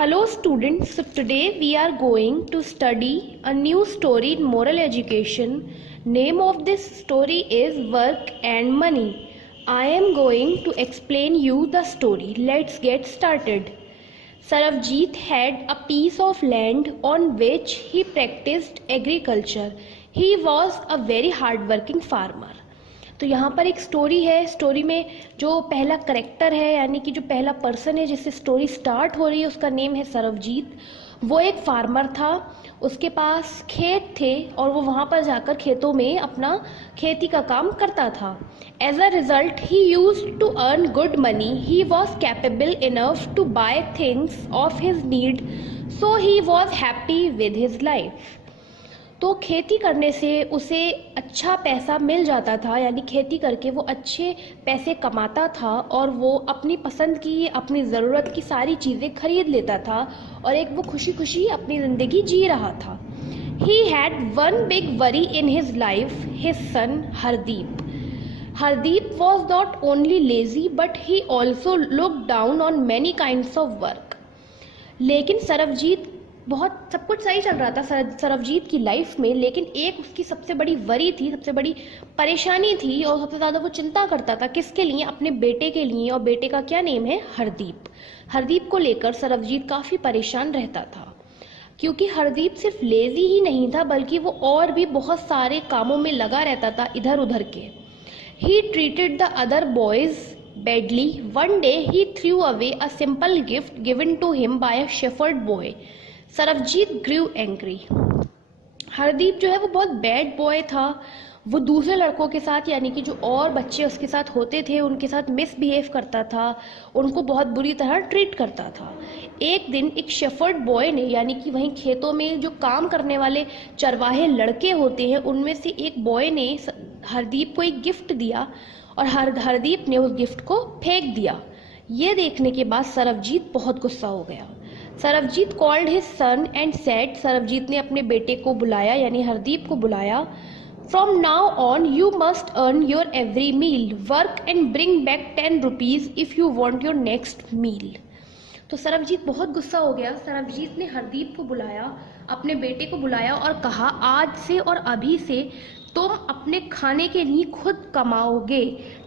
Hello students, so today we are going to study a new story in moral education. Name of this story is Work and Money. I am going to explain you the story. Let's get started. Sarabjit had a piece of land on which he practiced agriculture. He was a very hardworking farmer. तो यहाँ पर एक story है. Story में जो पहला character है यानी कि जो पहला पर्सन है जिससे स्टोरी स्टार्ट हो रही है उसका नेम है सरबजीत. वो एक फार्मर था. उसके पास खेत थे और वो वहाँ पर जाकर खेतों में अपना खेती का काम करता था. As a result he used to earn good money. He was capable enough to buy things of his need, so he was happy with his life. तो खेती करने से उसे अच्छा पैसा मिल जाता था, यानी खेती करके वो अच्छे पैसे कमाता था और वो अपनी पसंद की अपनी ज़रूरत की सारी चीज़ें खरीद लेता था और एक वो खुशी खुशी अपनी ज़िंदगी जी रहा था. He had one big worry in his life, his son Hardeep. Hardeep was not only lazy but he also look down on many kinds of work. लेकिन सरबजीत बहुत सब कुछ सही चल रहा था सरबजीत की लाइफ में, लेकिन एक उसकी सबसे बड़ी वरी थी, सबसे बड़ी परेशानी थी और सबसे ज़्यादा वो चिंता करता था. किसके लिए? अपने बेटे के लिए. और बेटे का क्या नेम है? हरदीप. हरदीप को लेकर सरबजीत काफ़ी परेशान रहता था क्योंकि हरदीप सिर्फ लेजी ही नहीं था बल्कि वो और भी बहुत सारे कामों में लगा रहता था इधर उधर के. He treated the other boys badly. One day he threw away a simple gift given to him by a shepherd boy. Sarabjit grew angry. Hardeep जो है वो बहुत बैड बॉय था. वो दूसरे लड़कों के साथ यानी कि जो और बच्चे उसके साथ होते थे उनके साथ मिसबिहेव करता था, उनको बहुत बुरी तरह ट्रीट करता था. एक दिन एक शेफर्ड बॉय ने यानी कि वहीं खेतों में जो काम करने वाले चरवाहे लड़के होते हैं उनमें से एक बॉय ने हरदीप को एक गिफ्ट दिया और हरदीप ने उस गिफ्ट को फेंक दिया. ये देखने के बाद सरबजीत बहुत गुस्सा हो गया. Sarabjit called his son and said. Sarabjit ने अपने बेटे को बुलाया यानी हरदीप को बुलाया. From now on you must earn your every meal. Work and bring back 10 rupees if you want your next meal. तो सरबजीत बहुत गुस्सा हो गया. सरबजीत ने हरदीप को बुलाया, अपने बेटे को बुलाया और कहा, आज से और अभी से तुम अपने खाने के लिए खुद कमाओगे.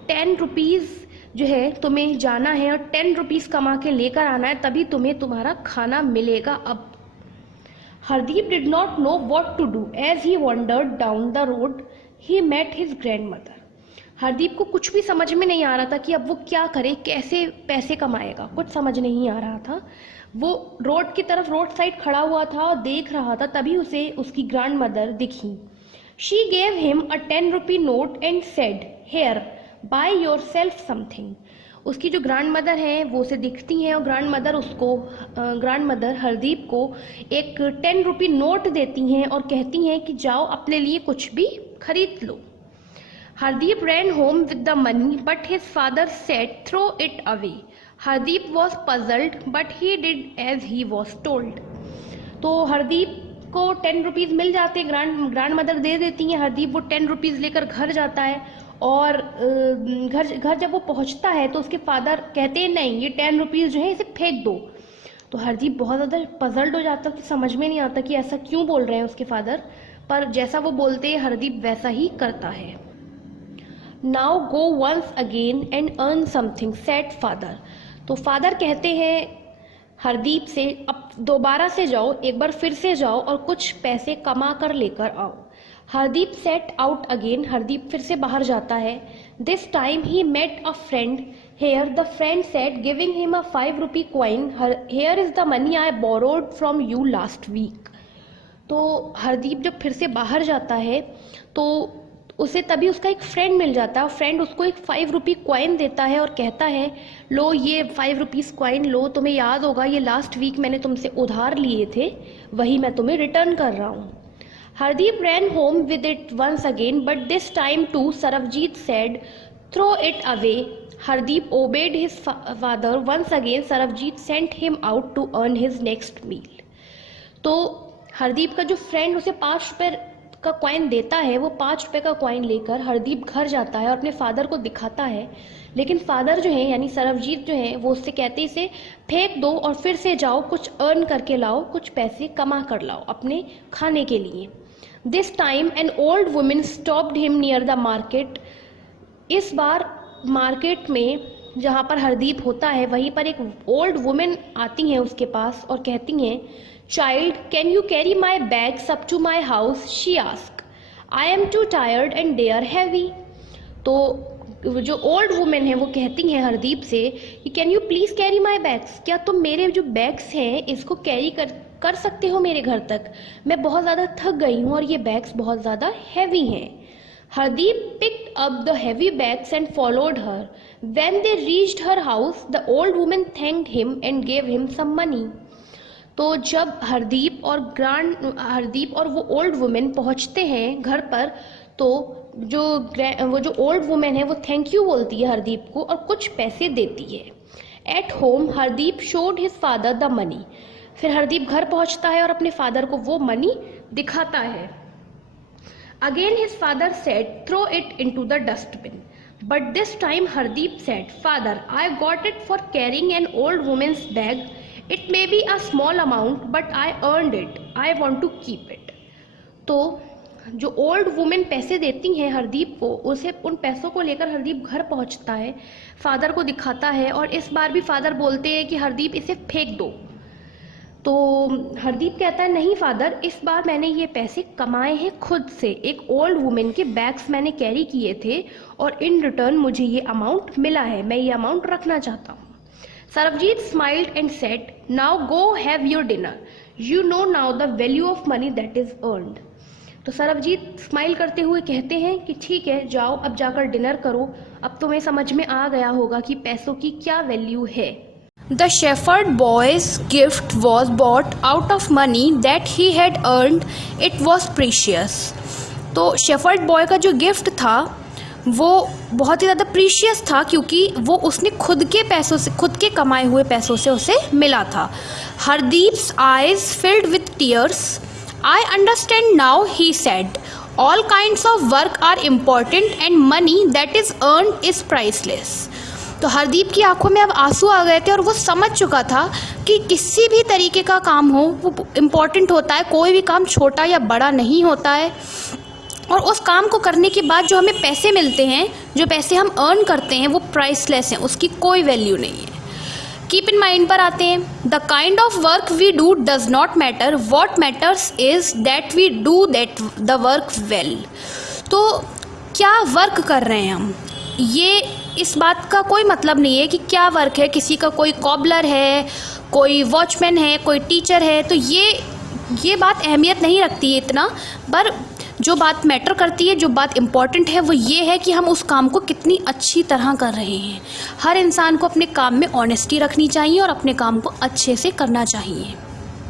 10 रुपीज़ जो है तुम्हें जाना है और 10 रुपीज़ कमा के लेकर आना है, तभी तुम्हें तुम्हारा खाना मिलेगा. अब Hardeep did not know what to do. As he wandered down the road he met his grandmother. Hardeep को कुछ भी समझ में नहीं आ रहा था कि अब वो क्या करे, कैसे पैसे कमाएगा, कुछ समझ नहीं आ रहा था. वो रोड की तरफ रोड साइड खड़ा हुआ था और देख रहा था, तभी उसे उसकी ग्रैंड मदर दिखी. She gave him a 10 rupee note and said, here buy yourself something. उसकी जो ग्रैंड मदर है वो उसे दिखती हैं और ग्रैंड मदर हरदीप को एक 10 रुपी नोट देती हैं और कहती हैं कि जाओ अपने लिए कुछ भी खरीद लो. Hardeep ran home with the money but his father said throw it away. Hardeep was puzzled but he did as he was told. तो हरदीप को 10 रुपीज़ मिल जाते हैं, ग्रैंड मदर दे देती हैं. हरदीप वो 10 रुपीज़ लेकर घर जाता है और घर जब वो पहुंचता है तो उसके फादर कहते हैं नहीं, ये 10 रुपीज़ जो है इसे फेंक दो. तो हरदीप बहुत ज़्यादा पजल्ड हो जाता है कि समझ में नहीं आता कि ऐसा क्यों बोल रहे हैं उसके फादर, पर जैसा वो बोलते हैं हरदीप वैसा ही करता है. Now go once again and earn something said father. तो फादर कहते हैं हरदीप से, अब दोबारा से जाओ, एक बार फिर से जाओ और कुछ पैसे कमा कर लेकर आओ. Hardeep set out again. Hardeep फिर से बाहर जाता है. This time he met a friend. Here the friend said giving him a 5 rupee coin, here is the money I borrowed from you last week. तो हरदीप जब फिर से बाहर जाता है तो उसे तभी उसका एक फ्रेंड मिल जाता है. फ्रेंड उसको एक 5 रुपी कॉइन देता है और कहता है, लो ये 5 रुपीज़ कॉइन लो, तुम्हें याद होगा ये लास्ट वीक मैंने तुमसे उधार लिए थे, वही मैं तुम्हें रिटर्न कर रहा हूँ. Hardeep ran home with it once again, but this time too Sarabjit said, throw it away. Hardeep obeyed his father once again. Sarabjit sent him out to earn his next meal. तो हरदीप का जो friend उसे 5 रुपये का coin देता है, वो 5 रुपये का कॉइन लेकर हरदीप घर जाता है और अपने फादर को दिखाता है। लेकिन फादर जो है यानी सरबजीत जो है वो उससे कहते इसे फेंक दो और फिर से जाओ, कुछ अर्न करके लाओ, कुछ पैसे कमा कर लाओ अपने खाने के लिए। This time an old women stopped him near the market. इस बार मार्केट में जहाँ पर हरदीप होता है वहीं पर एक ओल्ड वुमेन आती हैं उसके पास और कहती हैं, child can you carry my bags up to my house, she ask, I am too tired and they are heavy. तो जो ओल्ड वुमेन है वो कहती हैं हरदीप से कि can you please carry my bags, क्या तुम मेरे जो बैग्स हैं इसको कैरी कर सकते हो मेरे घर तक, मैं बहुत ज़्यादा थक गई हूँ और ये बैग्स बहुत ज़्यादा हैवी हैं। Hardeep picked up the heavy bags and followed her. When they reached her house, the old woman thanked him and gave him some money. तो जब हरदीप और वो ओल्ड वुमेन पहुंचते हैं घर पर, तो वो जो ओल्ड वुमेन है वो थैंक यू बोलती है हरदीप को और कुछ पैसे देती है। At home Hardeep showed his father the money. फिर हरदीप घर पहुंचता है और अपने फादर को वो मनी दिखाता है। Again his father said, throw it into the dustbin. But this time Hardeep said, Father, I got it for carrying an old woman's bag. It may be a small amount, but I earned it. I want to keep it. तो जो old women पैसे देती हैं हरदीप को, उसे उन पैसों को लेकर हरदीप घर पहुंचता है, फादर को दिखाता है और इस बार भी फादर बोलते हैं कि हरदीप इसे फेंक दो। तो हरदीप कहता है, नहीं फादर, इस बार मैंने ये पैसे कमाए हैं खुद से, एक ओल्ड वुमेन के बैग्स मैंने कैरी किए थे और इन रिटर्न मुझे ये अमाउंट मिला है, मैं ये अमाउंट रखना चाहता हूँ। Sarabjit smiled and said, now go have your dinner, you know now the value of money that is earned. तो सरबजीत स्माइल करते हुए कहते हैं कि ठीक है, जाओ अब जाकर डिनर करो, अब तुम्हें समझ में आ गया होगा कि पैसों की क्या वैल्यू है। The shepherd boy's gift was bought out of money that he had earned. It was precious. तो shepherd boy का जो गिफ्ट था वो बहुत ही ज़्यादा प्रीशियस था क्योंकि वो उसने खुद के पैसों से, खुद के कमाए हुए पैसों से उसे मिला था। Hardeep's eyes filled with tears. I understand now, he said. All kinds of work are important and money that is earned is priceless. तो हरदीप की आंखों में अब आंसू आ गए थे और वो समझ चुका था कि किसी भी तरीके का काम हो वो इम्पॉर्टेंट होता है, कोई भी काम छोटा या बड़ा नहीं होता है। और उस काम को करने के बाद जो हमें पैसे मिलते हैं, जो पैसे हम अर्न करते हैं, वो प्राइसलेस हैं, उसकी कोई वैल्यू नहीं है। कीप इन माइंड पर आते हैं, the kind of work we do does not matter, what matters is that we do that the work well. तो क्या वर्क कर रहे हैं हम, ये इस बात का कोई मतलब नहीं है कि क्या वर्क है, किसी का कोई कॉबलर है, कोई वॉचमैन है, कोई टीचर है, तो ये बात अहमियत नहीं रखती है इतना। पर जो बात मैटर करती है, जो बात इम्पॉर्टेंट है, वो ये है कि हम उस काम को कितनी अच्छी तरह कर रहे हैं। हर इंसान को अपने काम में ऑनेस्टी रखनी चाहिए और अपने काम को अच्छे से करना चाहिए।